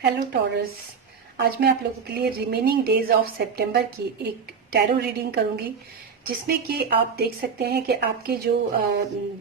Hello taurus. आज मैं आप लोगों के लिए रिमेनिंग डेज ऑफ सितंबर की एक टैरो रीडिंग करूंगी, जिसमें कि आप देख सकते हैं कि आपके जो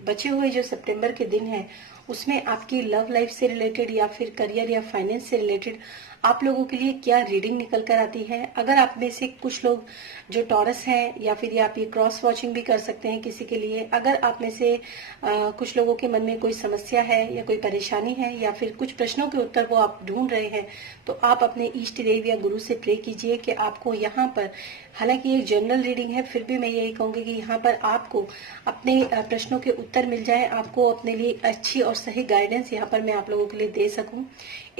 बचे हुए जो सितंबर के दिन हैं उसमें आपकी लव लाइफ से रिलेटेड या फिर करियर या फाइनेंस से रिलेटेड आप लोगों के लिए क्या रीडिंग निकल कर आती है। अगर आप में से कुछ लोग जो टॉरस हैं या फिर आप ये क्रॉस वॉचिंग भी कर सकते हैं किसी के लिए, अगर आप में से कुछ लोगों के मन में कोई समस्या है या कोई परेशानी है या फिर कुछ प्रश्नों के उत्तर वो आप ढूंढ रहे हैं, तो आप अपने इष्ट देव या गुरु से प्रे कीजिए कि आपको यहाँ पर, हालांकि एक जनरल रीडिंग है, फिर भी मैं यही कहूंगी कि यहाँ पर आपको अपने प्रश्नों के उत्तर मिल जाए, आपको अपने लिए अच्छी और सही गाइडेंस यहाँ पर मैं आप लोगों के लिए दे सकूं।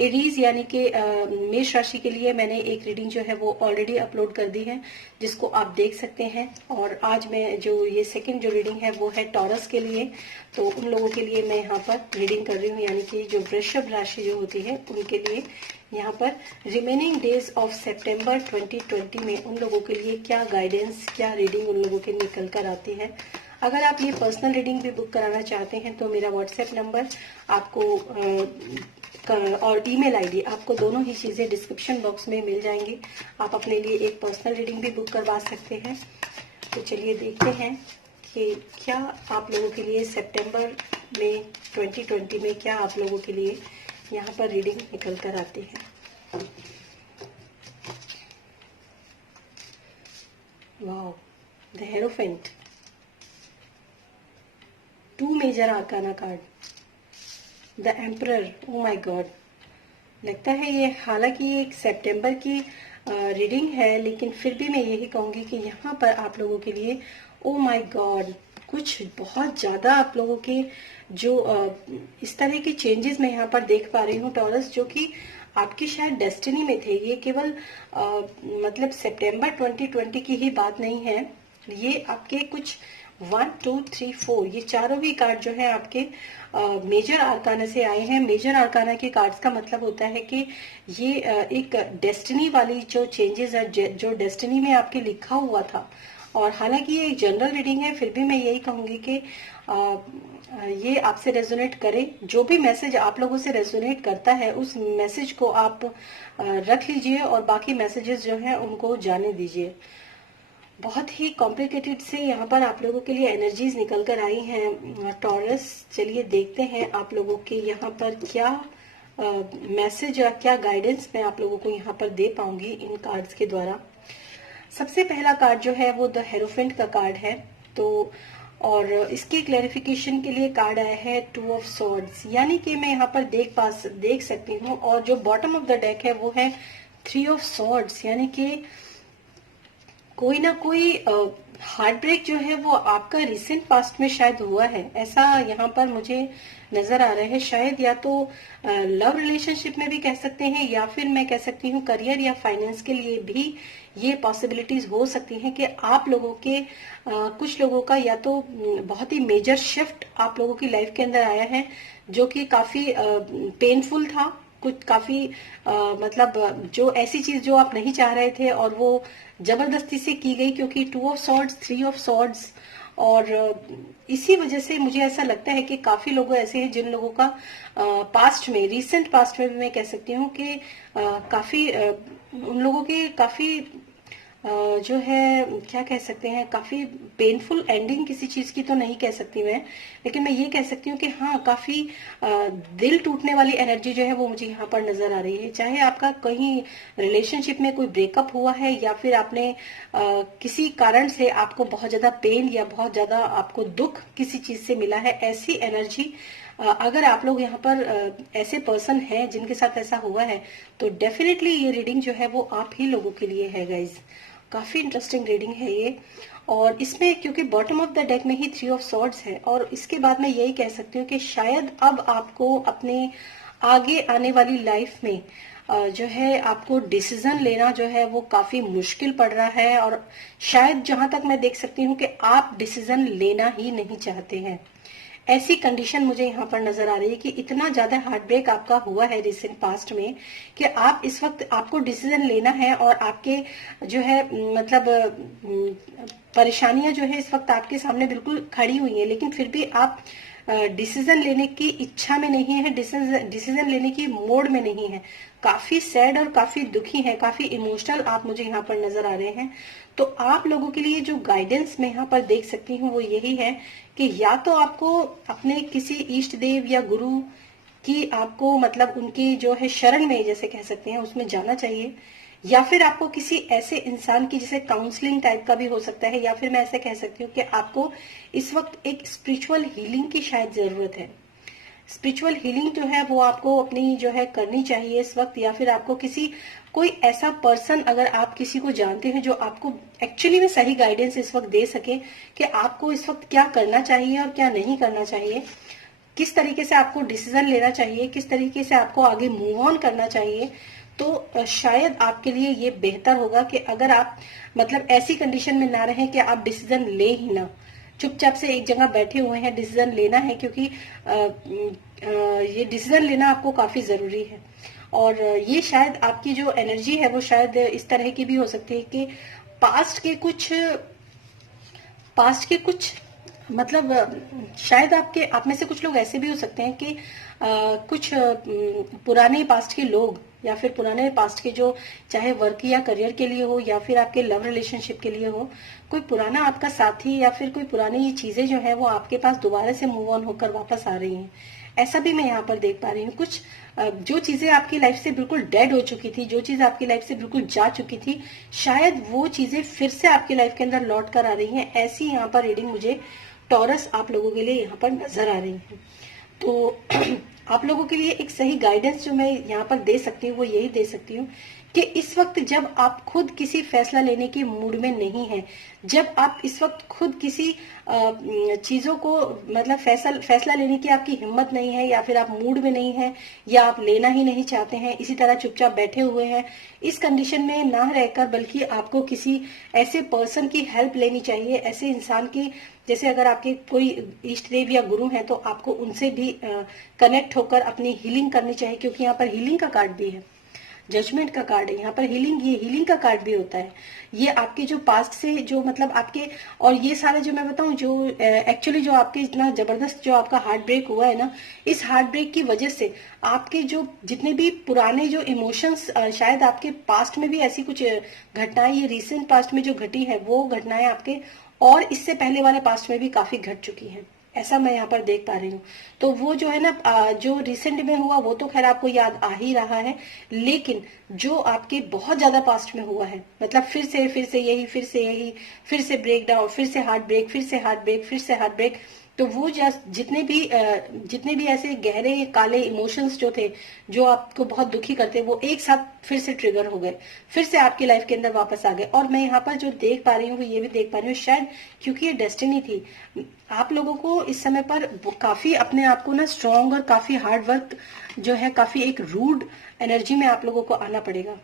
एरीज यानी कि मेष राशि के लिए मैंने एक रीडिंग जो है वो ऑलरेडी अपलोड कर दी है, जिसको आप देख सकते हैं। और आज मैं जो ये सेकंड जो रीडिंग है वो है टॉरस के लिए, तो उन लोगों के लिए मैं यहाँ पर रीडिंग कर रही हूँ, यानी कि जो वृषभ राशि जो होती है उनके लिए यहाँ पर रिमेनिंग डेज ऑफ सितंबर 2020 में उन लोगों के लिए क्या गाइडेंस, क्या रीडिंग उन लोगों के निकल कर आती है। अगर आप ये पर्सनल रीडिंग भी बुक कराना चाहते हैं तो मेरा व्हाट्सएप नंबर आपको और ईमेल आईडी आपको दोनों ही चीजें डिस्क्रिप्शन बॉक्स में मिल जाएंगी। आप अपने लिए एक पर्सनल रीडिंग भी बुक करवा सकते हैं। तो चलिए देखते हैं कि क्या आप लोगों के लिए सितंबर में 2020 में क्या आप लोगों के लिए यहाँ पर रीडिंग निकल कर आती है। Wow, the Hierophant, 2 major arcana card, the emperor. Oh my God, लगता है ये, हालांकि ये एक सितंबर की रीडिंग है, लेकिन फिर भी मैं यही कहूंगी कि यहाँ पर आप लोगों के लिए ओ माय गॉड कुछ बहुत ज्यादा आप लोगों के जो इस तरह के चेंजेस मैं यहाँ पर देख पा रही हूँ टॉरस, जो कि आपकी शायद डेस्टिनी में थे। ये केवल मतलब सितंबर 2020 की ही बात नहीं है, ये आपके कुछ 1 2 3 4 ये चारों भी कार्ड जो है आपके मेजर आर्काना से आए हैं। मेजर आर्काना के कार्ड्स का मतलब होता है कि ये एक डेस्टिनी वाली जो चेंजेस है, जो डेस्टिनी में आपके लिखा हुआ था। और हालांकि ये एक जनरल रीडिंग है, फिर भी मैं यही कहूंगी कि ये आपसे रेजोनेट करे। जो भी मैसेज आप लोगों से रेजोनेट करता है उस मैसेज को आप रख लीजिए और बाकी मैसेजेस जो है उनको जाने दीजिए। बहुत ही कॉम्प्लिकेटेड से यहाँ पर आप लोगों के लिए एनर्जीज निकल कर आई हैं टॉरस। चलिए देखते हैं आप लोगों के यहाँ पर क्या मैसेज या क्या गाइडेंस मैं आप लोगों को यहाँ पर दे पाऊंगी इन कार्ड्स के द्वारा। सबसे पहला कार्ड जो है वो द हेरोफेंट का कार्ड है, तो और इसकी क्लैरिफिकेशन के लिए कार्ड आया है 2 ऑफ सॉर्ड्स, यानी कि मैं यहाँ पर देख सकती हूँ। और जो बॉटम ऑफ द डेक है वो है 3 ऑफ सॉर्ड्स, यानी कि कोई ना कोई हार्ट ब्रेक जो है वो आपका रिसेंट पास्ट में शायद हुआ है, ऐसा यहाँ पर मुझे नजर आ रहा है। शायद या तो लव रिलेशनशिप में भी कह सकते हैं, या फिर मैं कह सकती हूँ करियर या फाइनेंस के लिए भी ये पॉसिबिलिटीज हो सकती हैं कि आप लोगों के कुछ लोगों का या तो बहुत ही मेजर शिफ्ट आप लोगों की लाइफ के अंदर आया है, जो कि काफी पेनफुल था, कुछ काफी मतलब जो ऐसी चीज जो आप नहीं चाह रहे थे और वो जबरदस्ती से की गई, क्योंकि 2 ऑफ सॉर्ड्स, 3 ऑफ सॉर्ड्स। और इसी वजह से मुझे ऐसा लगता है कि काफी लोग ऐसे हैं जिन लोगों का पास्ट में, रिसेंट पास्ट में भी मैं कह सकती हूँ कि काफी उन लोगों के काफी जो है क्या कह सकते हैं, काफी पेनफुल एंडिंग किसी चीज की तो नहीं कह सकती मैं, लेकिन मैं ये कह सकती हूँ कि हाँ, काफी दिल टूटने वाली एनर्जी जो है वो मुझे यहाँ पर नजर आ रही है। चाहे आपका कहीं रिलेशनशिप में कोई ब्रेकअप हुआ है या फिर आपने किसी कारण से आपको बहुत ज्यादा पेन या बहुत ज्यादा आपको दुख किसी चीज से मिला है, ऐसी एनर्जी अगर आप लोग यहाँ पर ऐसे पर्सन हैं जिनके साथ ऐसा हुआ है, तो डेफिनेटली ये रीडिंग जो है वो आप ही लोगों के लिए है गाइज। काफी इंटरेस्टिंग रीडिंग है ये। और इसमें क्योंकि बॉटम ऑफ द डेक में ही 3 ऑफ सॉर्ड्स है, और इसके बाद मैं यही कह सकती हूँ कि शायद अब आपको अपने आगे आने वाली लाइफ में जो है आपको डिसीजन लेना जो है वो काफी मुश्किल पड़ रहा है। और शायद जहां तक मैं देख सकती हूँ कि आप डिसीजन लेना ही नहीं चाहते हैं, ऐसी कंडीशन मुझे यहाँ पर नजर आ रही है कि इतना ज्यादा हार्ट ब्रेक आपका हुआ है रिसेंट पास्ट में कि आप इस वक्त, आपको डिसीजन लेना है और आपके जो है मतलब परेशानियां जो है इस वक्त आपके सामने बिल्कुल खड़ी हुई हैं, लेकिन फिर भी आप डिसीजन लेने की इच्छा में नहीं है, डिसीजन लेने की मोड में नहीं है, काफी सैड और काफी दुखी है, काफी इमोशनल आप मुझे यहाँ पर नजर आ रहे हैं। तो आप लोगों के लिए जो गाइडेंस मैं यहाँ पर देख सकती हूँ वो यही है कि या तो आपको अपने किसी इष्ट देव या गुरु कि आपको मतलब उनकी जो है शरण में जैसे कह सकते हैं उसमें जाना चाहिए, या फिर आपको किसी ऐसे इंसान की जैसे काउंसलिंग टाइप का भी हो सकता है, या फिर मैं ऐसे कह सकती हूँ कि आपको इस वक्त एक स्पिरिचुअल हीलिंग की शायद जरूरत है। स्पिरिचुअल हीलिंग जो है वो आपको अपनी जो है करनी चाहिए इस वक्त, या फिर आपको किसी कोई ऐसा पर्सन अगर आप किसी को जानते हैं जो आपको एक्चुअली में सही गाइडेंस इस वक्त दे सके कि आपको इस वक्त क्या करना चाहिए और क्या नहीं करना चाहिए, किस तरीके से आपको डिसीजन लेना चाहिए, किस तरीके से आपको आगे मूव ऑन करना चाहिए, तो शायद आपके लिए ये बेहतर होगा कि अगर आप मतलब ऐसी कंडीशन में ना रहें कि आप डिसीजन ले ही ना, चुपचाप से एक जगह बैठे हुए हैं। डिसीजन लेना है क्योंकि ये डिसीजन लेना आपको काफी जरूरी है। और ये शायद आपकी जो एनर्जी है वो शायद इस तरह की भी हो सकती है कि पास्ट के कुछ मतलब शायद आपके आप में से कुछ लोग ऐसे भी हो सकते हैं कि कुछ पुराने पास्ट के लोग या फिर पुराने पास्ट के जो चाहे वर्क या करियर के लिए हो या फिर आपके लव रिलेशनशिप के लिए हो, कोई पुराना आपका साथी या फिर कोई पुरानी ये चीजें जो है वो आपके पास दोबारा से मूव ऑन होकर वापस आ रही हैं। ऐसा भी मैं यहाँ पर देख पा रही हूँ। कुछ जो चीजें आपकी लाइफ से बिल्कुल डेड हो चुकी थी, जो चीज आपकी लाइफ से बिल्कुल जा चुकी थी, शायद वो चीजें फिर से आपकी लाइफ के अंदर लौट कर आ रही हैं। ऐसी यहाँ पर रीडिंग मुझे टॉरस आप लोगों के लिए यहाँ पर नजर आ रही है। तो आप लोगों के लिए एक सही गाइडेंस जो मैं यहाँ पर दे सकती हूँ वो यही दे सकती हूँ कि इस वक्त जब आप खुद किसी फैसला लेने की मूड में नहीं है, जब आप इस वक्त खुद किसी चीजों को मतलब फैसला लेने की आपकी हिम्मत नहीं है, या फिर आप मूड में नहीं है, या आप लेना ही नहीं चाहते हैं, इसी तरह चुपचाप बैठे हुए हैं, इस कंडीशन में ना रहकर बल्कि आपको किसी ऐसे पर्सन की हेल्प लेनी चाहिए, ऐसे इंसान की, जैसे अगर आपके कोई इष्ट देव या गुरु हैं तो आपको उनसे भी कनेक्ट होकर अपनी हीलिंग करनी चाहिए, क्योंकि यहाँ पर हीलिंग का कार्ड भी है, जजमेंट का कार्ड है यहाँ पर। ये हीलिंग का कार्ड भी होता है। ये आपके जो पास्ट से जो मतलब आपके, और ये सारे जो मैं बताऊं जो एक्चुअली जो आपके इतना जबरदस्त जो आपका हार्ट ब्रेक हुआ है ना, इस हार्ट ब्रेक की वजह से आपके जो जितने भी पुराने जो इमोशंस शायद आपके पास्ट में भी ऐसी कुछ घटनाएं, ये रिसेंट पास्ट में जो घटी है वो घटनाएं आपके और इससे पहले वाले पास्ट में भी काफी घट चुकी है, ऐसा मैं यहाँ पर देख पा रही हूँ। तो वो जो है ना जो रिसेंट में हुआ वो तो खैर आपको याद आ ही रहा है, लेकिन जो आपके बहुत ज्यादा पास्ट में हुआ है, मतलब फिर से यही, फिर से ब्रेक डाउन, फिर से हार्ट ब्रेक, फिर से हार्ट ब्रेक, फिर से हार्ट ब्रेक, तो वो जितने भी ऐसे गहरे काले इमोशंस जो थे जो आपको बहुत दुखी करते, वो एक साथ फिर से ट्रिगर हो गए, फिर से आपकी लाइफ के अंदर वापस आ गए। और मैं यहाँ पर जो देख पा रही हूँ ये भी देख पा रही हूँ, शायद क्योंकि ये डेस्टिनी थी, आप लोगों को इस समय पर काफी अपने आप को ना स्ट्रॉन्ग और काफी हार्ड वर्क जो है, काफी एक रूड एनर्जी में आप लोगों को आना पड़ेगा,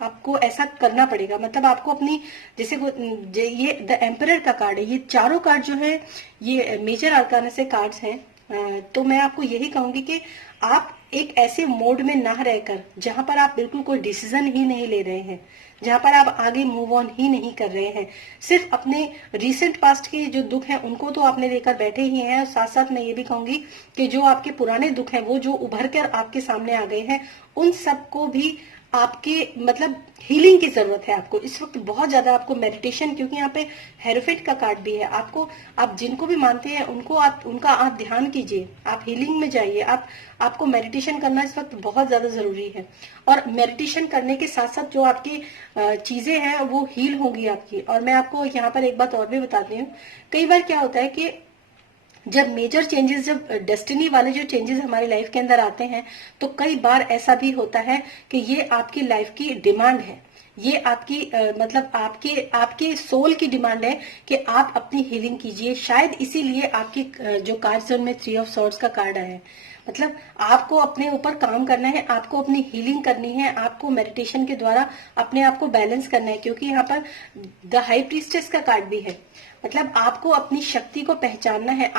आपको ऐसा करना पड़ेगा। मतलब आपको अपनी जैसे ये द एम्परर का कार्ड है, ये चारों कार्ड जो है ये मेजर आर्काना से कार्ड्स हैं। तो मैं आपको यही कहूंगी कि आप एक ऐसे मोड में ना रहकर जहां पर आप बिल्कुल कोई डिसीजन ही नहीं ले रहे हैं, जहां पर आप आगे मूव ऑन ही नहीं कर रहे हैं, सिर्फ अपने रिसेंट पास्ट के जो दुख हैं उनको तो आपने लेकर बैठे ही हैं, और साथ साथ मैं ये भी कहूंगी कि जो आपके पुराने दुख हैं वो जो उभर कर आपके सामने आ गए हैं, उन सबको भी आपके मतलब हीलिंग की जरूरत है आपको इस वक्त बहुत ज्यादा। आपको मेडिटेशन, क्योंकि यहाँ पे हेरोफेट का कार्ड भी है, आपको आप जिनको भी मानते हैं उनका आप ध्यान कीजिए, आप हीलिंग में जाइए, आपको मेडिटेशन करना इस वक्त बहुत ज्यादा जरूरी है। और मेडिटेशन करने के साथ साथ जो आपकी चीजें हैं वो हील होंगी आपकी। और मैं आपको यहाँ पर एक बात और भी बताती हूँ, कई बार क्या होता है कि जब मेजर चेंजेस, जब डेस्टिनी वाले जो चेंजेस हमारी लाइफ के अंदर आते हैं, तो कई बार ऐसा भी होता है कि ये आपकी लाइफ की डिमांड है, ये आपकी मतलब आपके सोल की डिमांड है कि आप अपनी हीलिंग कीजिए। शायद इसीलिए आपकी जो कार्ड्स है उनमें 3 ऑफ सॉर्ड्स का कार्ड है। मतलब आपको अपने ऊपर काम करना है, आपको अपनी हीलिंग करनी है, आपको मेडिटेशन के द्वारा अपने आप को बैलेंस करना है, क्योंकि यहाँ पर द हाई प्रीस्टेस का कार्ड भी है। मतलब आपको अपनी शक्ति को पहचानना है,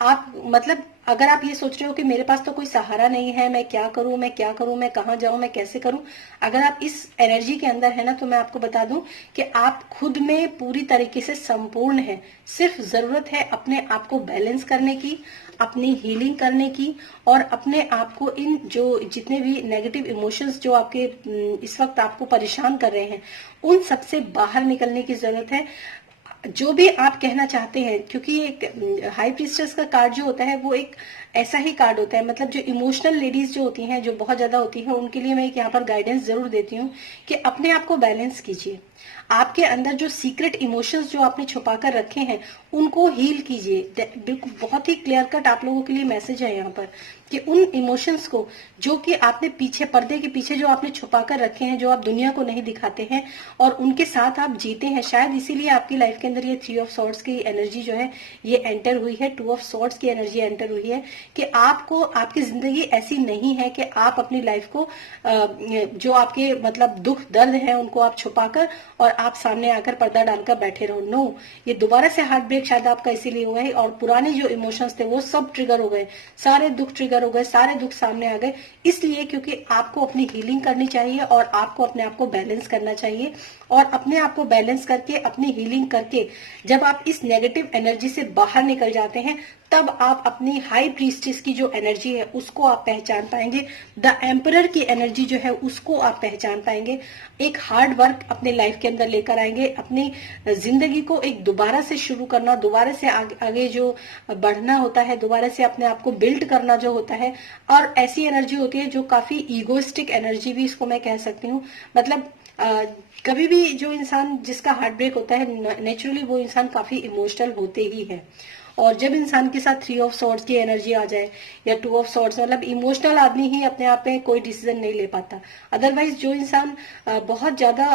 आप मतलब अगर आप ये सोच रहे हो कि मेरे पास तो कोई सहारा नहीं है, मैं क्या करूं, मैं क्या करूं, मैं कहाँ जाऊं, मैं कैसे करूं, अगर आप इस एनर्जी के अंदर है ना, तो मैं आपको बता दूं कि आप खुद में पूरी तरीके से संपूर्ण है। सिर्फ जरूरत है अपने आप को बैलेंस करने की, अपनी हीलिंग करने की, और अपने आप को इन जो जितने भी नेगेटिव इमोशंस जो आपके इस वक्त आपको परेशान कर रहे हैं, उन सबसे बाहर निकलने की जरूरत है। जो भी आप कहना चाहते हैं, क्योंकि एक हाई प्रीस्टेस का कार्ड जो होता है वो एक ऐसा ही कार्ड होता है, मतलब जो इमोशनल लेडीज जो होती हैं, जो बहुत ज्यादा होती हैं, उनके लिए मैं एक यहाँ पर गाइडेंस जरूर देती हूँ कि अपने आप को बैलेंस कीजिए। आपके अंदर जो सीक्रेट इमोशंस जो आपने छुपा कर रखे हैं उनको हील कीजिए। बिल्कुल बहुत ही क्लियर कट आप लोगों के लिए मैसेज है यहाँ पर कि उन इमोशंस को जो कि आपने पीछे, पर्दे के पीछे जो आपने छुपा कर रखे हैं, जो आप दुनिया को नहीं दिखाते हैं और उनके साथ आप जीते हैं, शायद इसीलिए आपकी लाइफ के अंदर ये 3 ऑफ सॉर्ड्स की एनर्जी जो है ये एंटर हुई है, 2 ऑफ सॉर्ड्स की एनर्जी एंटर हुई है कि आपको, आपकी जिंदगी ऐसी नहीं है कि आप अपनी लाइफ को जो आपके मतलब दुख दर्द है उनको आप छुपाकर और आप सामने आकर पर्दा डालकर बैठे रहो। नो, ये दोबारा से हार्ट ब्रेक शायद आपका इसीलिए हुआ है, और पुराने जो इमोशंस थे वो सब ट्रिगर हो गए, सारे दुख ट्रिगर हो गए, सारे दुख सामने आ गए, इसलिए क्योंकि आपको अपनी हीलिंग करनी चाहिए और आपको अपने आप को बैलेंस करना चाहिए। और अपने आप को बैलेंस करके, अपनी हीलिंग करके, जब आप इस नेगेटिव एनर्जी से बाहर निकल जाते हैं, तब आप अपनी हाई प्रीस्टिस की जो एनर्जी है उसको आप पहचान पाएंगे, द एम्परर की एनर्जी जो है उसको आप पहचान पाएंगे। एक हार्ड वर्क अपने लाइफ के अंदर लेकर आएंगे, अपनी जिंदगी को एक दोबारा से शुरू करना, दोबारा से आगे जो बढ़ना होता है, दोबारा से अपने आप को बिल्ड करना जो होता है। और ऐसी एनर्जी होती है जो काफी ईगोइस्टिक एनर्जी भी इसको मैं कह सकती हूँ। मतलब कभी भी जो इंसान जिसका हार्ट ब्रेक होता है, नेचुरली वो इंसान काफी इमोशनल होते ही है। और जब इंसान के साथ 3 ऑफ सॉर्ड्स की एनर्जी आ जाए या 2 ऑफ सॉर्ड्स, मतलब इमोशनल आदमी ही अपने आप में कोई डिसीजन नहीं ले पाता। अदरवाइज जो इंसान बहुत ज्यादा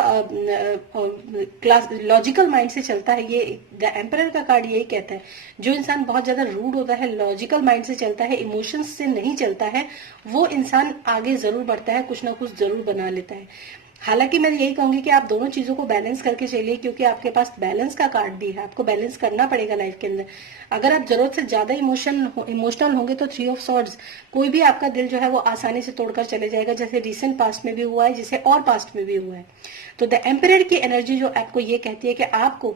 क्लास लॉजिकल माइंड से चलता है, ये द एम्परर का कार्ड यही कहता है, जो इंसान बहुत ज्यादा रूड होता है, लॉजिकल माइंड से चलता है, इमोशंस से नहीं चलता है, वो इंसान आगे जरूर बढ़ता है, कुछ ना कुछ जरूर बना लेता है। हालांकि मैं यही कहूंगी कि आप दोनों चीजों को बैलेंस करके चलिए, क्योंकि आपके पास बैलेंस का कार्ड भी है, आपको बैलेंस करना पड़ेगा लाइफ के अंदर। अगर आप जरूरत से ज्यादा इमोशनल होंगे तो 3 ऑफ सॉर्ड्स, कोई भी आपका दिल जो है वो आसानी से तोड़कर चले जाएगा, जैसे रिसेंट पास्ट में भी हुआ है, जैसे और पास्ट में भी हुआ है। तो द एम्परर की एनर्जी जो आपको ये कहती है कि आपको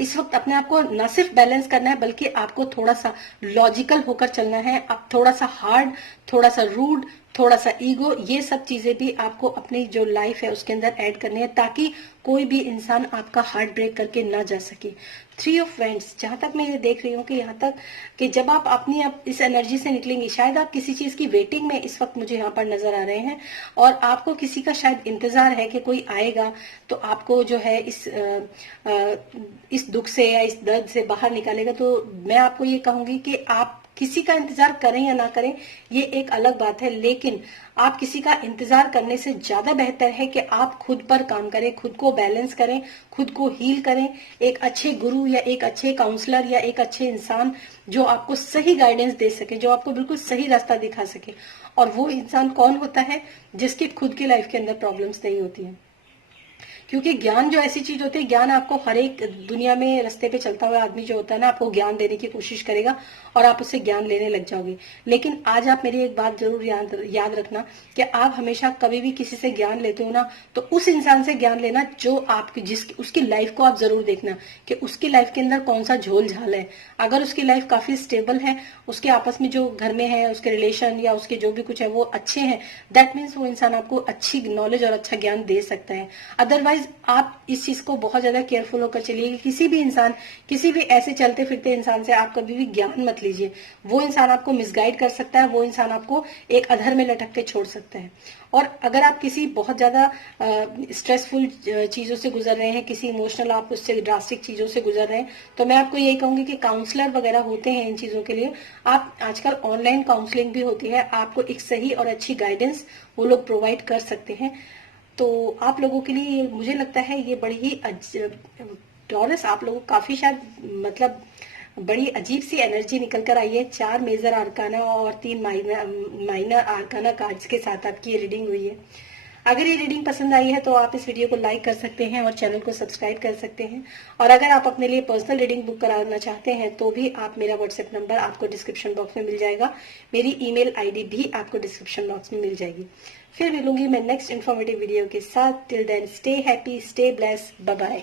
इस वक्त अपने आप को न सिर्फ बैलेंस करना है, बल्कि आपको थोड़ा सा लॉजिकल होकर चलना है। आप थोड़ा सा हार्ड, थोड़ा सा रूड, थोड़ा सा ईगो, ये सब चीजें भी आपको अपनी जो लाइफ है उसके अंदर ऐड करनी है, ताकि कोई भी इंसान आपका हार्ट ब्रेक करके ना जा सके। 3 ऑफ वेंट्स, जहां तक मैं ये देख रही हूँ कि यहाँ तक कि जब आप अपनी इस एनर्जी से निकलेंगे, शायद आप किसी चीज की वेटिंग में इस वक्त मुझे यहाँ पर नजर आ रहे हैं, और आपको किसी का शायद इंतजार है कि कोई आएगा तो आपको जो है इस दुख से या इस दर्द से बाहर निकालेगा। तो मैं आपको ये कहूंगी कि आप किसी का इंतजार करें या ना करें ये एक अलग बात है, लेकिन आप किसी का इंतजार करने से ज्यादा बेहतर है कि आप खुद पर काम करें, खुद को बैलेंस करें, खुद को हील करें। एक अच्छे गुरु या एक अच्छे काउंसलर या एक अच्छे इंसान जो आपको सही गाइडेंस दे सके, जो आपको बिल्कुल सही रास्ता दिखा सके। और वो इंसान कौन होता है? जिसकी खुद की लाइफ के अंदर प्रॉब्लम्स नहीं होती हैं। क्योंकि ज्ञान जो ऐसी चीज होती है, ज्ञान आपको हर एक दुनिया में रास्ते पे चलता हुआ आदमी जो होता है ना, आपको ज्ञान देने की कोशिश करेगा और आप उससे ज्ञान लेने लग जाओगे। लेकिन आज आप मेरी एक बात जरूर याद रखना कि आप हमेशा कभी भी किसी से ज्ञान लेते हो ना, तो उस इंसान से ज्ञान लेना जो आपकी उसकी लाइफ को आप जरूर देखना कि उसकी लाइफ के अंदर कौन सा झोल झाल है। अगर उसकी लाइफ काफी स्टेबल है, उसके आपस में जो घर में है, उसके रिलेशन या उसके जो भी कुछ है वो अच्छे हैं, दैट मीन्स वो इंसान आपको अच्छी नॉलेज और अच्छा ज्ञान दे सकता है। अदरवाइज आप इस चीज को बहुत ज्यादा केयरफुल होकर चलिए कि किसी भी इंसान, किसी भी ऐसे चलते फिरते इंसान से आप कभी भी ज्ञान मत लीजिए। वो इंसान आपको मिसगाइड कर सकता है, वो इंसान आपको एक अधर में लटक के छोड़ सकता है। और अगर आप किसी बहुत ज्यादा स्ट्रेसफुल चीजों से गुजर रहे हैं, किसी इमोशनल आप उससे ड्रास्टिक चीजों से गुजर रहे हैं, तो मैं आपको यही कहूंगी कि काउंसलर वगैरह होते हैं इन चीजों के लिए। आप आजकल ऑनलाइन काउंसलिंग भी होती है, आपको एक सही और अच्छी गाइडेंस वो लोग प्रोवाइड कर सकते हैं। तो आप लोगों के लिए मुझे लगता है ये बड़ी ही टॉरस, आप लोगों काफी शायद मतलब बड़ी अजीब सी एनर्जी निकल कर आई है। 4 मेजर आर्काना और 3 माइनर आर्काना कार्ड्स के साथ आपकी ये रीडिंग हुई है। अगर ये रीडिंग पसंद आई है तो आप इस वीडियो को लाइक कर सकते हैं और चैनल को सब्सक्राइब कर सकते हैं। और अगर आप अपने लिए पर्सनल रीडिंग बुक कराना चाहते हैं तो भी आप मेरा व्हाट्सएप नंबर आपको डिस्क्रिप्शन बॉक्स में मिल जाएगा, मेरी ईमेल आईडी भी आपको डिस्क्रिप्शन बॉक्स में मिल जाएगी। फिर मिलूंगी मैं नेक्स्ट इन्फॉर्मेटिव वीडियो के साथ। Till then stay happy, stay blessed, bye bye.